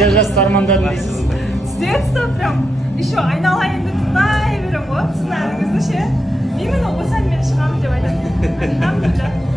Қанша жасты армандадың дейсіз? Детство прям еще айналайын деп тыңдай беремін ғой сценарийіңізді ше. Именно осы әнмен шығамын деп айтамын. Алхамдулилля.